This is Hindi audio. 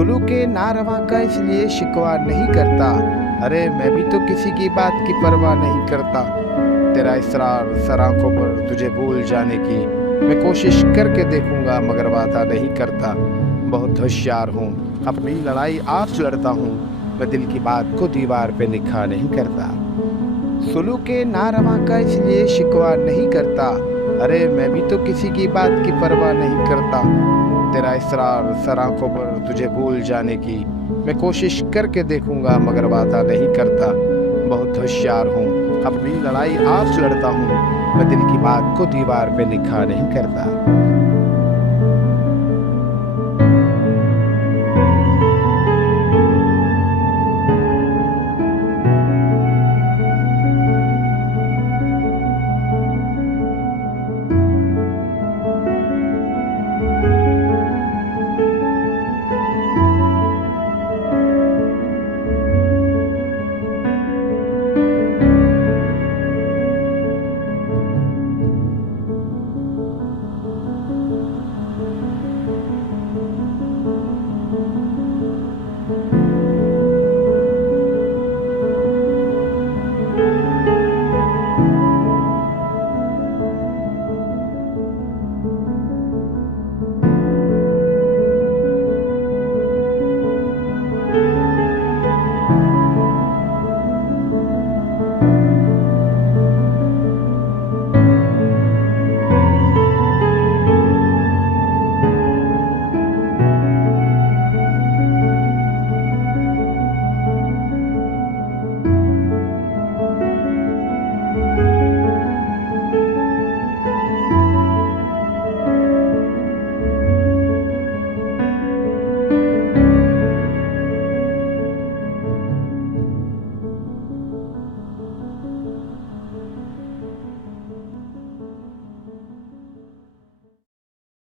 सुलूक नारवा का इसलिए शिकवा नहीं करता। अरे मैं भी तो किसी की बात की परवाह नहीं करता। तेरा इसरार सर आंखों पर तुझे भूल जाने की, मैं कोशिश करके देखूंगा मगर वादा नहीं करता। बहुत होशियार हूँ, अपनी लड़ाई आज लड़ता हूँ, मैं दिल की बात को दीवार पे लिखा नहीं करता। सुलूक नारवा का इसलिए शिकवा नहीं करता। अरे मैं भी तो किसी की बात की परवाह नहीं करता। तेरा इसरार सर आंखों पर तुझे भूल जाने की, मैं कोशिश करके देखूंगा मगर वादा नहीं करता। बहुत होशियार हूँ, अपनी लड़ाई आज लड़ता हूँ, मैं दिल की बात को दीवार पे लिखा नहीं करता।